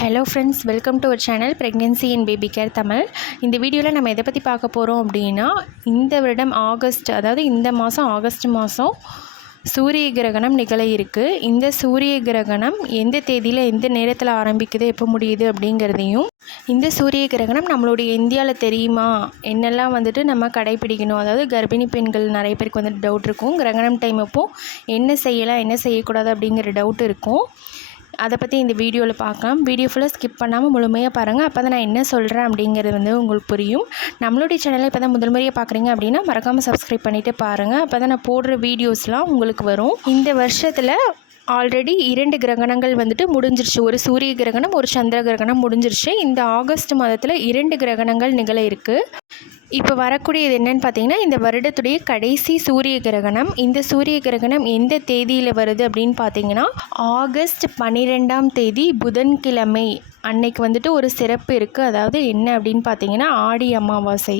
Hello friends, welcome to our channel pregnancy in baby care Tamil. இந்த வீடியோவில் நம்ம எதை பற்றி பார்க்க போகிறோம் அப்படின்னா, இந்த வருடம் இந்த மாதம் ஆகஸ்ட் மாதம் சூரிய கிரகணம் நிகழ இருக்குது. இந்த சூரிய கிரகணம் எந்த தேதியில் எந்த நேரத்தில் ஆரம்பிக்குது, எப்போ முடியுது அப்படிங்கிறதையும், இந்த சூரிய கிரகணம் நம்மளுடைய இந்தியாவில் தெரியுமா, என்னெல்லாம் நம்ம கடைப்பிடிக்கணும், அதாவது கர்ப்பிணி பெண்கள் நிறைய பேருக்கு டவுட் இருக்கும். கிரகணம் டைம் அப்போது என்ன செய்யலாம், என்ன செய்யக்கூடாது அப்படிங்கிற டவுட் இருக்கும். அதை பற்றி இந்த வீடியோவில் பார்க்கலாம். வீடியோ ஃபுல்லாக ஸ்கிப் பண்ணாமல் முழுமையாக பாருங்கள். அப்போ தான் நான் என்ன சொல்கிறேன் அப்படிங்கிறது உங்களுக்கு புரியும். நம்மளுடைய சேனலை இப்போ தான் முதல் முறையாக பார்க்குறீங்க அப்படின்னா மறக்காமல் சப்ஸ்கிரைப் பண்ணிவிட்டு பாருங்கள். அப்போ தான் நான் போடுற வீடியோஸ்லாம் உங்களுக்கு வரும். இந்த வருஷத்தில் ஆல்ரெடி 2 கிரகணங்கள் முடிஞ்சிருச்சு. ஒரு சூரிய கிரகணம், ஒரு சந்திர கிரகணம் முடிஞ்சிருச்சு. இந்த ஆகஸ்ட் மாதத்தில் 2 கிரகணங்கள் நிகழ இருக்குது. இப்போ வரக்கூடியது என்னென்னு பார்த்தீங்கன்னா, இந்த வருடத்துடைய கடைசி சூரிய கிரகணம். இந்த சூரிய கிரகணம் எந்த தேதியில் வருது அப்படின்னு பார்த்தீங்கன்னா, ஆகஸ்ட் 12ஆம் தேதி புதன்கிழமை அன்னைக்கு ஒரு சிறப்பு இருக்குது. அதாவது என்ன அப்படின்னு பார்த்தீங்கன்னா, ஆடி அமாவாசை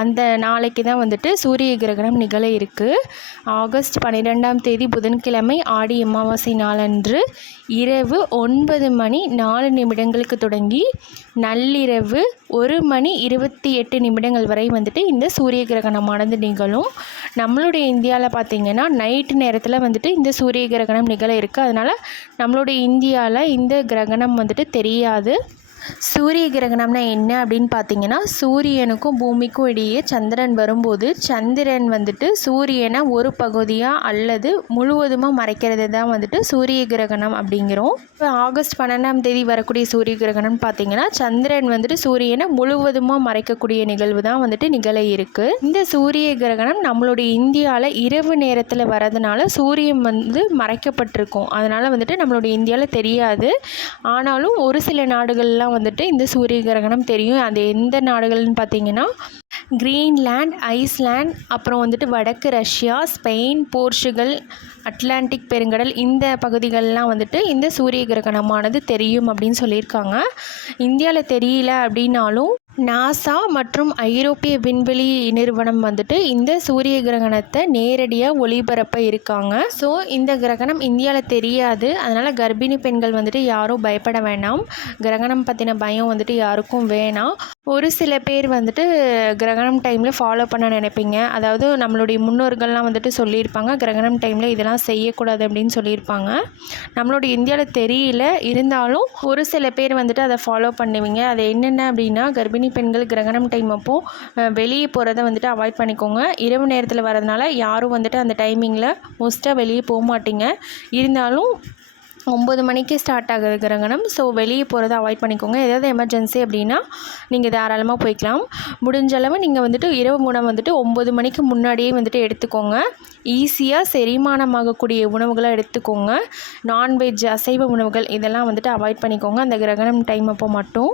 அந்த நாளைக்கு தான் சூரிய கிரகணம் நிகழ இருக்குது. ஆகஸ்ட் 12ஆம் தேதி புதன்கிழமை ஆடி அமாவாசை நாளன்று இரவு 9:04 தொடங்கி நள்ளிரவு 1:28 வரை இந்த சூரிய கிரகணமானது நிகழும். நம்மளுடைய இந்தியாவில் பார்த்திங்கன்னா நைட்டு நேரத்தில் இந்த சூரிய கிரகணம் நிகழ இருக்குது. அதனால் நம்மளுடைய இந்தியாவில் இந்த கிரகணம் தெரியாது. சூரிய கிரகணம்னா என்ன அப்படின்னு பார்த்தீங்கன்னா, சூரியனுக்கும் பூமிக்கும் இடையே சந்திரன் வரும்போது சந்திரன் சூரியனை ஒரு பகுதியாக அல்லது முழுவதுமாக மறைக்கிறது தான் சூரிய கிரகணம் அப்படிங்கிறோம். இப்போ ஆகஸ்ட் 12ஆம் தேதி வரக்கூடிய சூரிய கிரகணம் பார்த்தீங்கன்னா, சந்திரன் சூரியனை முழுவதுமாக மறைக்கக்கூடிய நிகழ்வு தான் நிகழ இருக்குது. இந்த சூரிய கிரகணம் நம்மளுடைய இந்தியாவில் இரவு நேரத்தில் வரதுனால சூரியன் மறைக்கப்பட்டிருக்கும். அதனால் நம்மளுடைய இந்தியாவில் தெரியாது. ஆனாலும் ஒரு சில நாடுகள்லாம் இந்த சூரிய கிரகணம் தெரியும். அது எந்த நாடுகள்னு பார்த்தீங்கன்னா, கிரீன்லாண்ட், ஐஸ்லாண்ட், அப்புறம் வடக்கு ரஷ்யா, ஸ்பெயின், போர்ச்சுகல், அட்லாண்டிக் பெருங்கடல், இந்த பகுதிகளெலாம் இந்த சூரிய கிரகணமானது தெரியும் அப்படின்னு சொல்லியிருக்காங்க. இந்தியாவில் தெரியல அப்படின்னாலும் நாசா மற்றும் ஐரோப்பிய விண்வெளி நிறுவனம் இந்த சூரிய கிரகணத்தை நேரடியாக ஒளிபரப்ப இருக்காங்க. ஸோ இந்த கிரகணம் இந்தியாவில் தெரியாது. அதனால் கர்ப்பிணி பெண்கள் யாரும் பயப்பட வேண்டாம். கிரகணம் பற்றின பயம் யாருக்கும் வேணாம். ஒரு சில பேர் கிரகணம் டைமில் ஃபாலோ பண்ண நினைப்பீங்க. அதாவது நம்மளுடைய முன்னோர்கள்லாம் சொல்லியிருப்பாங்க, கிரகணம் டைமில் இதெல்லாம் செய்யக்கூடாது அப்படின்னு சொல்லியிருப்பாங்க. நம்மளுடைய இந்தியாவில் தெரியல, இருந்தாலும் ஒரு சில பேர் அதை ஃபாலோ பண்ணுவீங்க. அது என்னென்ன அப்படின்னா, கர்ப்பிணி பெண்கள் கிரகணம் டைம் அப்போது வெளியே போகிறத அவாய்ட் பண்ணிக்கோங்க. இரவு நேரத்தில் வரதுனால யாரும் அந்த டைமிங்கில் மோஸ்ட்டாக வெளியே போக மாட்டீங்க. இருந்தாலும் 9 மணிக்கு ஸ்டார்ட் ஆகுது கிரகணம். ஸோ வெளியே போகிறத அவாய்ட் பண்ணிக்கோங்க. ஏதாவது எமர்ஜென்சி அப்படின்னா நீங்கள் தாராளமாக போய்க்கலாம். முடிஞ்ச அளவு நீங்கள் இரவு உணவு 9 மணிக்கு முன்னாடியே எடுத்துக்கோங்க. ஈஸியாக செரிமானமாகக்கூடிய உணவுகளை எடுத்துக்கோங்க. நான்வெஜ், அசைவ உணவுகள் இதெல்லாம் அவாய்ட் பண்ணிக்கோங்க அந்த கிரகணம் டைம் அப்போ மட்டும்.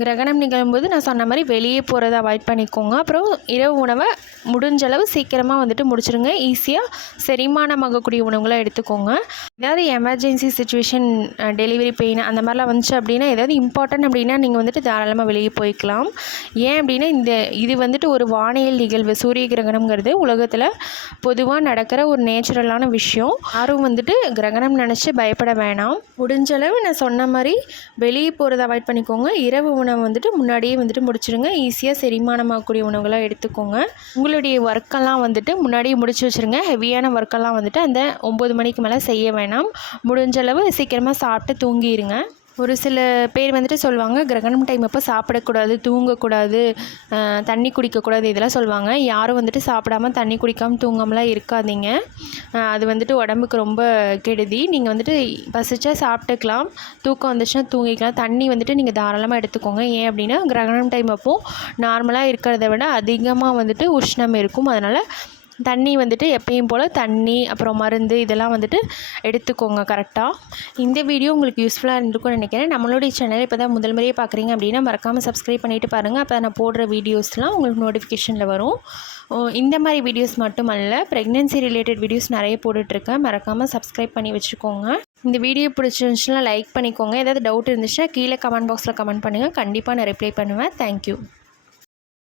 கிரகணம் நிகழும்போது நான் சொன்ன மாதிரி வெளியே போகிறத அவாய்ட் பண்ணிக்கோங்க. அப்புறம் இரவு உணவை முடிஞ்சளவு சீக்கிரமாக முடிச்சிருங்க. ஈஸியாக செரிமானமாகக்கூடிய உணவுகளை எடுத்துக்கோங்க. ஏதாவது எமர்ஜென்சி சுச்சுவேஷன், டெலிவரி பெயின் அந்த மாதிரிலாம் வந்துச்சு அப்படின்னா, ஏதாவது இம்பார்ட்டன்ட் அப்படின்னா நீங்கள் தாராளமாக வெளியே போய்க்கலாம். ஏன் அப்படின்னா, இது ஒரு வானியல் நிகழ்வு. சூரிய கிரகணம்ங்கிறது உலகத்தில் பொதுவாக நடக்கிற ஒரு நேச்சுரலான விஷயம். யாரும் கிரகணம் நினச்சி பயப்பட வேணாம். முடிஞ்சளவு நான் சொன்ன மாதிரி வெளியே போகிறத அவாய்ட் பண்ணிக்கோங்க. இரவு உணவு முன்னாடியே முடிச்சிருங்க. ஈஸியாக செரிமானமாகக்கூடிய உணவுகளாக எடுத்துக்கோங்க. உங்களுடைய ஒர்க்கெல்லாம் முன்னாடியே முடிச்சு வச்சுருங்க. ஹெவியான ஒர்க்கெல்லாம் அந்த 9 மணிக்கு மேலே செய்ய வேணாம். முடிஞ்சளவு சீக்கிரமாக சாப்பிட்டு தூங்கிடுங்க. ஒரு சில பேர் சொல்லுவாங்க, கிரகணம் டைம் அப்போ சாப்பிடக்கூடாது, தூங்கக்கூடாது, தண்ணி குடிக்கக்கூடாது, இதெல்லாம் சொல்லுவாங்க. யாரும் சாப்பிடாமல் தண்ணி குடிக்காமல் தூங்காமலாம் இருக்காதீங்க. அது உடம்புக்கு ரொம்ப கெடுதி. நீங்கள் பசிச்சா சாப்பிட்டுக்கலாம், தூக்கம் வந்துச்சுன்னா தூங்கிக்கலாம். தண்ணி நீங்கள் தாராளமாக எடுத்துக்கோங்க. ஏன் அப்படின்னா, கிரகணம் டைம் அப்போது நார்மலாக இருக்கிறத விட அதிகமாக உஷ்ணம் இருக்கும். அதனால் தண்ணி எப்பயும் போல் தண்ணி, அப்புறம் மருந்து இதெல்லாம் எடுத்துக்கோங்க கரெக்டாக. இந்த வீடியோ உங்களுக்கு யூஸ்ஃபுல்லாக இருந்திருக்கும்னு நினைக்கிறேன். நம்மளுடைய சேனல் இப்போ தான் முதல் முறையாக பார்க்குறீங்க அப்படின்னா மறக்காமல் சப்ஸ்கிரைப் பண்ணிவிட்டு பாருங்கள். அப்போ நான் போடுற வீடியோஸ்லாம் உங்களுக்கு நோட்டிஃபிகேஷனில் வரும். இந்த மாதிரி வீடியோஸ் மட்டுமல்ல, ப்ரெக்னென்சி ரிலேட்டட் வீடியோஸ் நிறைய போட்டுட்ருக்கேன். மறக்காமல் சப்ஸ்கிரைப் பண்ணி வச்சுக்கோங்க. இந்த வீடியோ பிடிச்சிருந்துச்சுன்னா லைக் பண்ணிக்கோங்க. ஏதாவது டவுட் இருந்துச்சுன்னா கீழே கமெண்ட் பாக்ஸில் கமெண்ட் பண்ணுங்கள். கண்டிப்பாக நான் ரிப்ளை பண்ணுவேன். தேங்க்யூ.